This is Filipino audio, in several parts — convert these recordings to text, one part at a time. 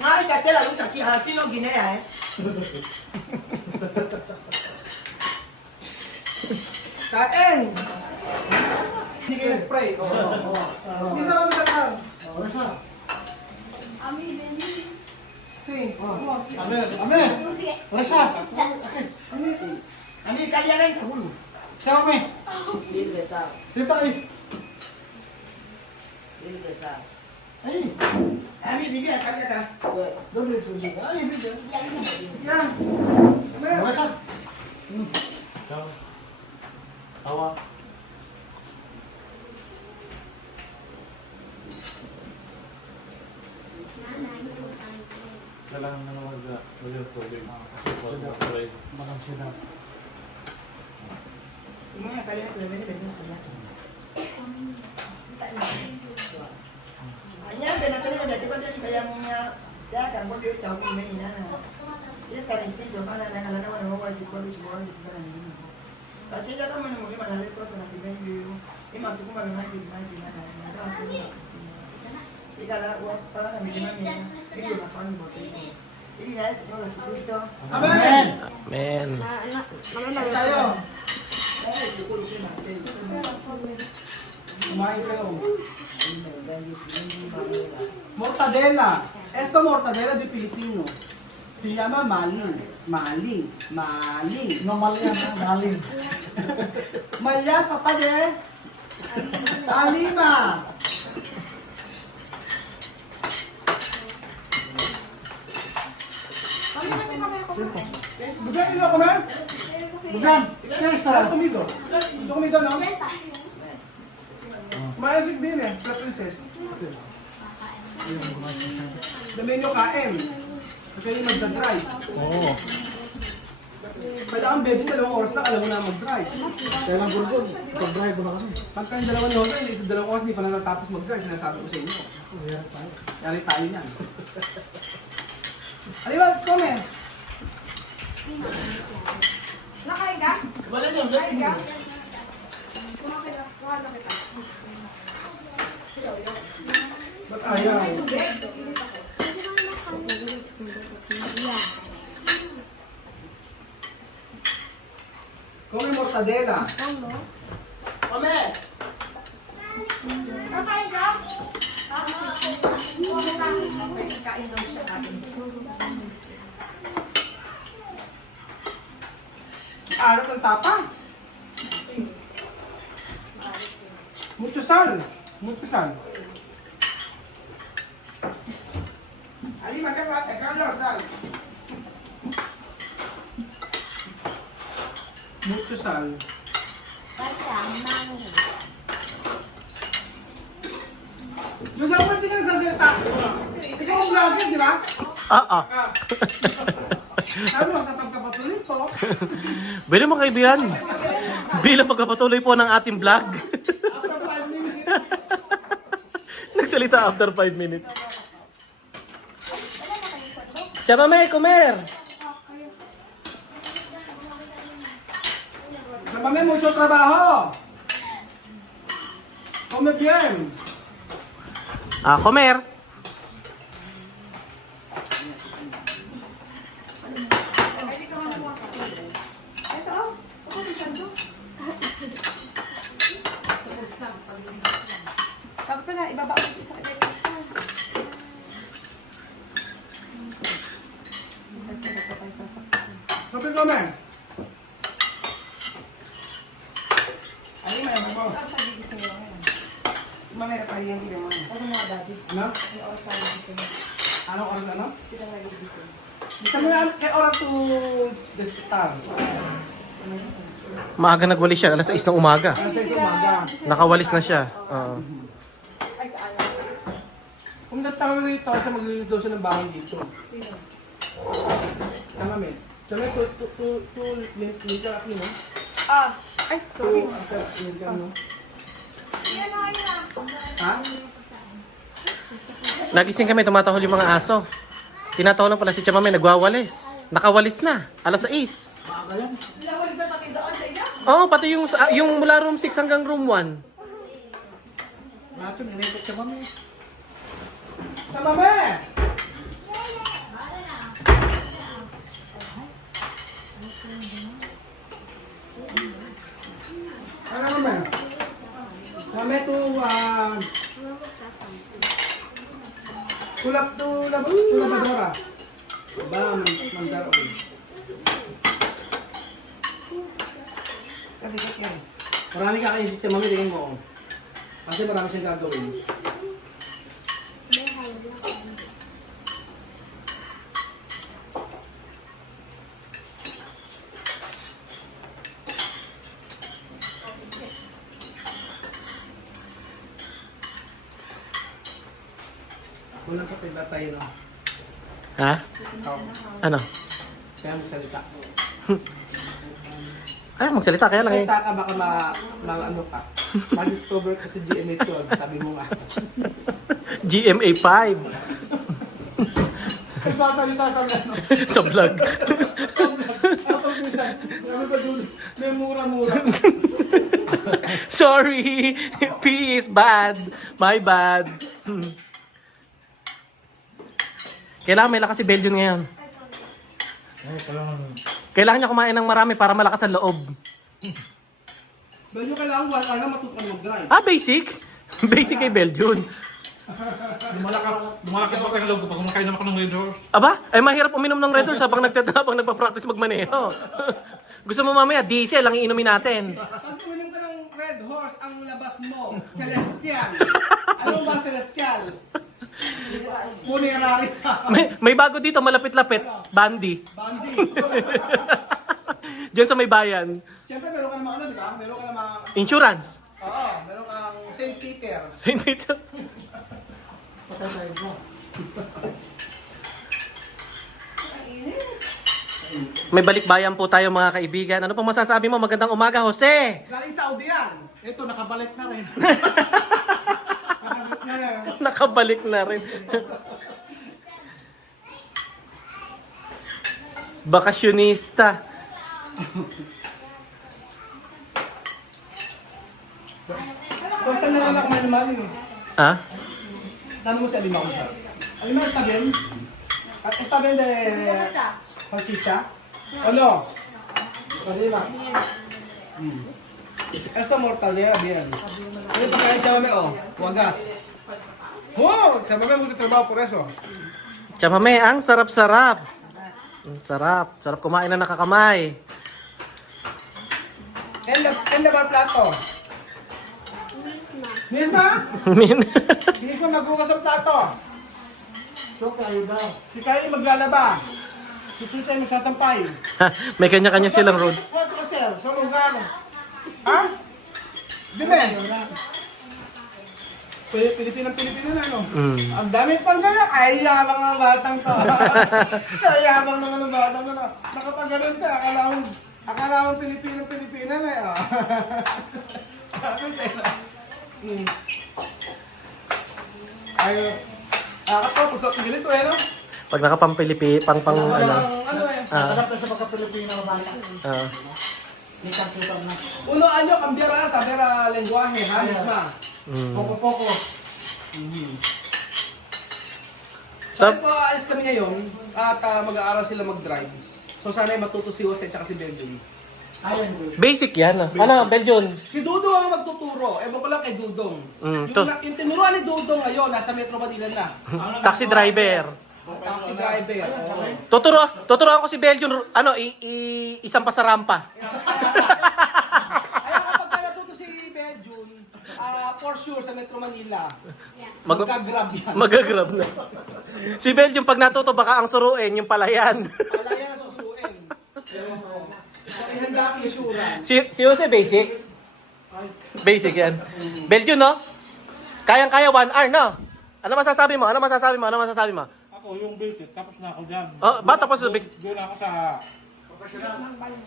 Mari kate la luz aquí, así no Guinea, Kain! Hindi kayo nag-pray. Hindi na kami tatang. Sí. Amen. Rasa. A mí kaya lang kahulo. Siapa me? Bilbeta, Sita ay. bilbeta. Ay. A mí vivía kaya ka. Doble susi. Ay, bibi. Yan. Amen. Rasa. Tawa. Kailangan na mag-tubig. Kasi Manang sila. Mga kaya ko naman din kaya. Anya benatali na dati pa din kaya mo niya ya kan mo dito ko may ina na. Yes kan isi do mana na kala na mo wasi ko si mo si kana ni. Kachi ya kama ni mo kima na leso sana kiben yu. Ima su kuma na si na na. Ikala wa para na mi ni video na fani mo tayo. Ili na es no Yesu Kristo. Amen. Amen. Tayo. Ay, ko ko ni ma tayo. Kumain kayo. Mortadela. Esto mortadela de Pilipino. Se llama maling. Maling. Maling. Normal yan, galing. Malyan, papa de. Alima. Bukan ini ako man? Bukan. Kaya Ano istarang. comido? Ito comido, no? Mayasig din eh, sa princess. Dami nyo kain. At kayo magdadrive. Oo. Kailangan bedeng 2 oras na, alam mo na mag-drive. Kaya lang gurgod. Pag-drive ko na kasi. Pagka yung 2 oras, hindi sa 2 oras, hindi pa natatapos mag-drive. Sinasabi ko sa inyo. Mahirap tayo. Yari tayo niyan. Aliwa, comment. Nakain ka? Wala niyo, just Kain ka? mo. Kuha na kita. Ba't ayaw? Come mortadela. Come. Nakain ka? Kain daw siya natin. Arat ang tapa. Mucho sal. Mucho sal. Ali magkasa, kaya sal. Mucho sal. Yung dapat hindi ka nagsasalita. Ikaw ang vlogger, di ba? Ah. Sabi mo, kapag-kapatuloy po. Bilang mga kaibigan, bilang magpapatuloy po ng ating vlog. After 5 minutes. Nagsalita after 5 minutes. Chama me, comer! Sabame, mucho trabajo. Come bien. Ah, comer! Pwede ka mamuha sa akin. Ito, oh. Ako si Shando. Tapos pa na, ibaba ko sa electric fan. Kasi ito tayo sasaksakan. Sabi come. Ali mo. Ito sa gigising mo ngayon. Mamaya pa yan din mo. Ano mga daddy? Ano? May oras tayo gigising. Anong oras ano? Sila nga gigising. Bisa mo yan kay oras to despertar. Maaga nagwalis siya, alas 6 ng umaga. Alas 6 umaga. Nakawalis na siya. Oo. Ay, sa ayaw. Kung nagtawag rito, siya maglilinis daw siya ng bahay dito. Sino? Tama, men. Tama, to later ako, no? Ah! Ay, sorry. To, after, later, no? Yan na, yan Ha? Nagising kami, tumatahol yung mga aso. Tinatahol lang pala si Chamame, nagwawalis. Nakawalis na, alas 6. Lawag sa pati doon sa iyo. Oo, pati yung mula room 6 hanggang room 1. Lahat yun, inipot sa mami. Sa mami! Ano mami? Mami to, tulap to labadora. Ba, mandaro. Sabi ko kaya. Marami kakaisip si mami, tingin mo. Kasi marami siyang gagawin. Walang kapit ba tayo, no? Ha? Ikaw. Ano? Kaya magsalita. Ay, magsalita kaya lang eh. Salita ka, baka ano ka. Ma-discover ko si GMA 12, sabi mo nga. GMA 5 Nagsasalita sa ano. sa vlog. Kapag minsan, ano ba doon? May mura-mura. Sorry, P is bad. My bad. Kailangan may lakas si Belgian ngayon. Ay, kailangan. Kailangan niya kumain ng marami para malakas ang loob. Dahil yung kailangan 1 hour na matutukan mag-drive. Ah, basic? Basic kay Belgian. Lumalaki pa kayo loob ko pag kumakain naman ako ng Red Horse. Aba, ay mahirap uminom ng Red Horse habang nagpa-practice magmaneho. Gusto mo mamaya, diesel ang iinumin natin. Pag uminom ka ng Red Horse, ang labas mo, Celestial. Ano ba Celestial? Funerary. May bago dito, malapit-lapit. Bandy. Bandi. Diyan sa may bayan. Siyempre, meron ka namang ano, di ba? Meron ka namang, Insurance. oo, meron kang St. Peter. Saint Peter. Patay tayo ba? May balikbayan po tayo mga kaibigan. Ano pong masasabi mo? Magandang umaga, Jose. Galing Saudi yan. Ito, nakabalik na rin. Nakabalik na rin. Bakasyonista. Basta na lang kumain ng mami mo. Ha? Tanong mo si Alimaw siya. Alimaw, está bien? Está bien de salchicha? ¿O no? Alima. Esta mortadera, bien. Ano pa kaya siya mami, oh? Wagas. Wow! Siya mami, magtatrabaho por eso. Chamame, ang sarap-sarap. Ang sarap. Sarap kumain na nakakamay. En lavar plato. Misma? Min. Hindi ko maghugas ng plato. So, kayo daw. Si Kylie maglalaba. Si Tita ay magsasampay. May kanya-kanya silang road. Kwento ka, sir. Sa lugar. Ha? Dime. Pilipinang-Pilipina na, no? Mm. Ang dami pang gaya. Ay, yabang ng batang to. Ay, yabang naman ng batang to. Nakapag-ganon ka. Akala mo Pilipinang-Pilipina na, eh. Oh. Ay, kapag sa ganito, eh, no? Pag nakapampilipi, pang Ano ano. eh. Masarap na sa pagka-Pilipino na bata. ah. Kitang-kitang na. Uno año cambiar saber lenguaje, ha, misma. Mm. Poko-poko. Sabi po, alis kami ngayon at mag-aaral sila mag-drive. So sana ay matuto si Jose at si Benjamin. Ayan, good. Basic yan. Ano, Belgian? Si Dudong ang magtuturo. Ewan ko lang kay Dudong. Yung tinuruan ni Dudong ngayon, nasa Metro Manila na. Taxi driver. Taxi driver. Oo. Tuturuan ko si Belgian, ano, isang pa sa rampa. Kaya kapag ka natuto si Benjun, for sure sa Metro Manila, magka-grab yan. Magagrab na. Si Belgian, pag natuto, baka ang suruin, yung palayan. Palaya na susuin. Ihanda ko insurance. si Jose, basic? Basic yan. Belgian, no? Kayang-kaya 1 hour, no? Ano masasabi mo? Ano masasabi mo? Ano masasabi mo? Ako yung basic, tapos na ako dyan. Oh, ba tapos na basic? Doon ako sa...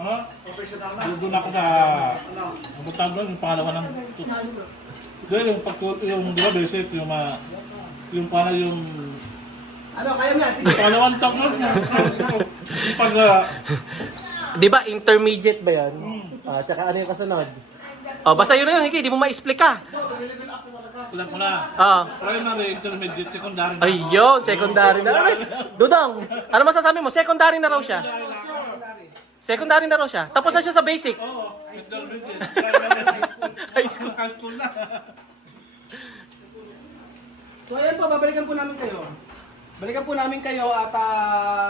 Ano? Professional na. Doon ako sa... Ang butang doon, yung pangalawa ng... Doon yung pagtuto, yung di ba basic, yung paano yung... Ano, kaya nga, sige. Pangalawang takot. Pag... Di ba intermediate ba yan? Tsaka ano yung kasunod? Oh, basta yun na yun, Hiki. Di mo ma-explain ka. Alam ko na. Primary, intermediate, secondary na. Ayun, secondary na. Ay, Dudong, ano masasabi mo? Secondary na raw siya. Secondary na raw siya. Tapos na siya sa basic. Oo, intermediate. Primary, High school. high school na. So ayan po, babalikan po namin kayo. Balikan po namin kayo at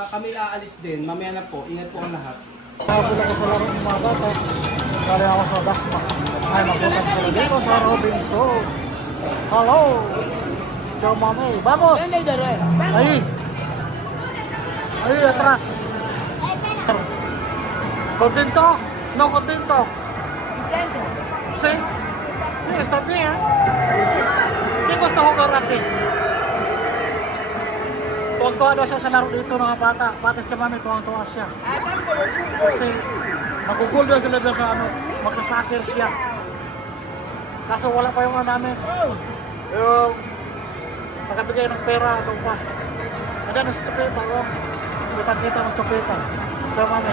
kami aalis din. Mamaya na po. Ingat po ang lahat. Nakapula ko sa laro ng mga bata. Kali ako sa Dasma. Ay, magpunta sila dito sa Robinson. Hello! Ciao, mami. Vamos! Ahí! Ahí, atrás. ¿Contento? No contento. Sí. Sí, está bien. ¿Quién gusta jugar aquí? Tuwang-tuwa daw siya sa laro dito mga bata. Patis ka mami, tuwang-tuwa siya. Kasi magugol daw sila sa ano, magsasakir siya. Kaso wala pa yung ano namin. Yung nakabigay ng pera ito pa. Nandiyan ang stupita ko. Kita-kita ng stupita. Kaya mami,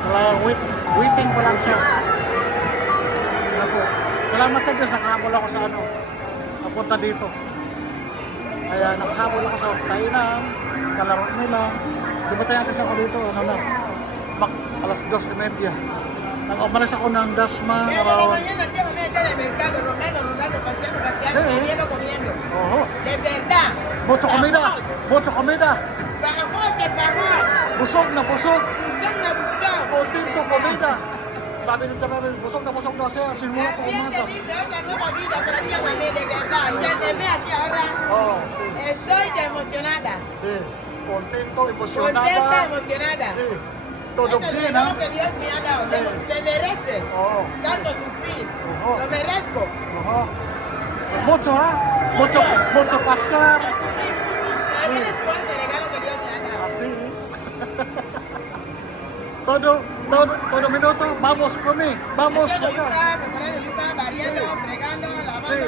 wala, waiting pa lang siya. Kaya po, salamat sa Diyos, nakahabol ako sa ano, napunta dito. Kaya nakahabol ako sa kainan, kalaro nila. Dumatayan kasi ako dito, ano na, alas 2:30. Nag-umalis ako ng Dasma, around... Oho. De verdad. Mucho comida, mucho comida. Pagod de pagod. Busog na busog. Busog na busog. Contento comida. Sabi ng tsaba, busog na siya, simula pa Bien umaga. terrible, una nueva vida para ti, mami, de verdad. Ya te ve aquí ahora. Oh, sí, Estoy emocionada. sí. Contento, Contenta, emocionada. emocionada. Sí. Todo Es el bien, regalo ¿ah? que Dios me ha dado. Sí. Me merece. Oh, Tanto sufrir. Ojo. Lo merezco. Ojo. Mucho, ¿ah? Mucho pasar. Me merezco ese regalo que Dios me ha dado. Así. Todo minuto, vamos comer, vamos Haciendo acá. yuca, preparando yuca, variando, fregando, lavando. Sí.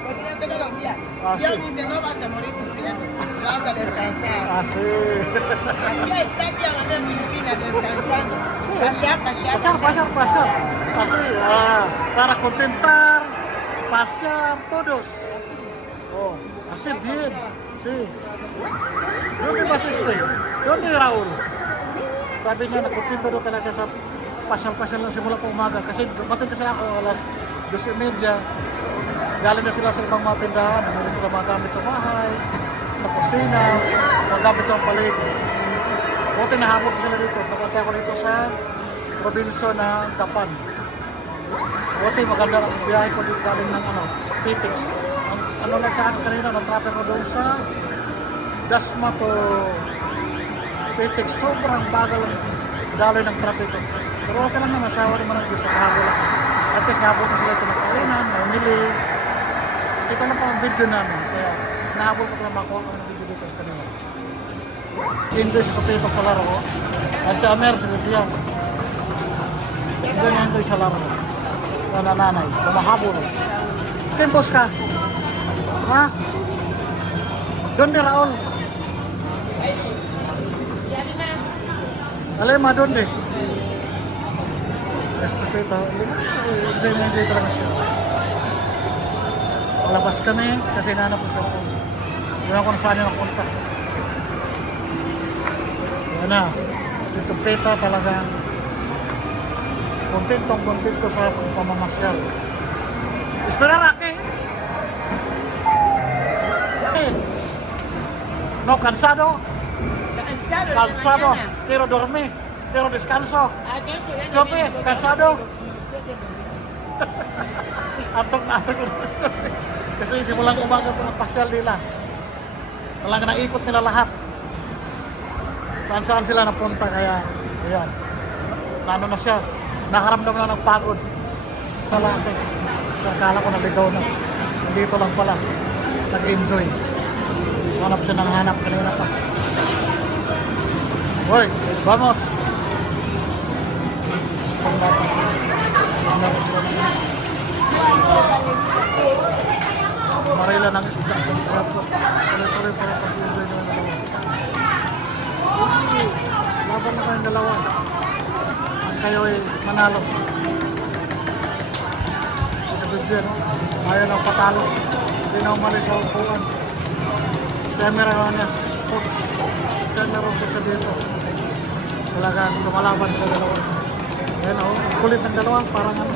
Cocinando todos los días. Ah, Dios sí. dice, no vas a morir sufriendo. Vas a descansar. Así. Aquí está tía mamá en Filipinas descansando. Pasar. Pasar. Así, para contentar, pasear todos. Oh, así bien. Sí. ¿Dónde vas este? ¿Dónde Raul? Sabi niya, nagkontento daw talaga sa pasyal-pasyal lang simula pa umaga. Kasi dumating kasi ako alas 2:30. Galing na sila sa ibang mga tindahan. Meron sila mga gamit sa bahay, sa kusina, mga gamit sa palig. Buti nahabol ko sila dito. Nakantay ako dito sa Robinson na Kapan. Buti maganda ang biyahe ko dito galing ng Pitix. Ang ano lang sa akin kanina, traffic ko doon sa Dasma to Pitix. Sobrang bagal ang daloy ng traffic ko. Pero okay lang naman, sawa naman ang Diyos. Nahabol ako. At least nahabol ko sila ito ng kainan, namili. Ito na pa ang video namin. Kaya nahabol ko lang makuha ko ng video dito sa kanila. Enjoy sa kapito sa laro ko. At si Amer, si Vivian. Enjoy sa laro ko. Nananay, kumahabol. Ken boss ka? Ha? Doon di Raul. Alema doon di. Kapito. Enjoy talaga siya. Labas kami kasi nanap ko sa ako. Hindi ako kung saan yung napunta. Yan na. Si Tupeta talaga. Kontento sa pamamasyal. Espera Rocky. No, cansado. Cansado. Quiero dormir. Quiero descanso. Chope, cansado. Antok na. Kasi simulang umaga po ang pasyal nila. Talaga naikot nila lahat. Saan-saan sila napunta kaya ayan. Ano na siya. Nakaramdam na ng pagod. Malaki. So, akala ko naligaw na. Nandito lang pala. Nag-enjoy. Hanap siya ng hanap kanina pa. Hoy, vamos! Marila ng isda. Tuloy-tuloy pa rin pag-enjoy nila dalawa. Laban na kayong dalawa. kayo ay manalo. Nabibigyan, no? Ayaw ng patalo. Hindi na umalis sa upuan. Kaya meron niya. Kaya meron ko sa dito. Talagang lumalaban sa dalawa. Ayan o, kulit ng dalawa. Parang ano.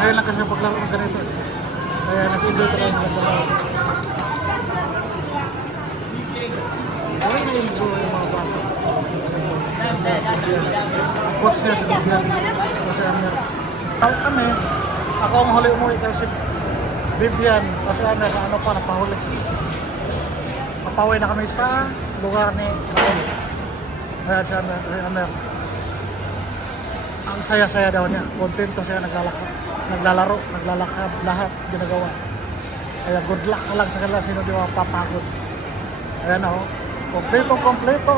Ngayon lang kasi paglaro ng ganito. Kaya nag-enjoy tayo ng dalawa. Ay, enjoy yung mga bata. Coach niya si Vivian. Kasi Amer. Tawag kami. Ako ang huli umuwi kasi Vivian. Kasi Amer, ano pa, napahuli. Papaway na kami sa lugar ni Raul. Kaya si Amer. Ang saya-saya daw niya. Kontento siya naglalaro, naglalakad, lahat ginagawa. Kaya good luck na lang sa kanila sino di mapapagod. Ayan o. Kompleto.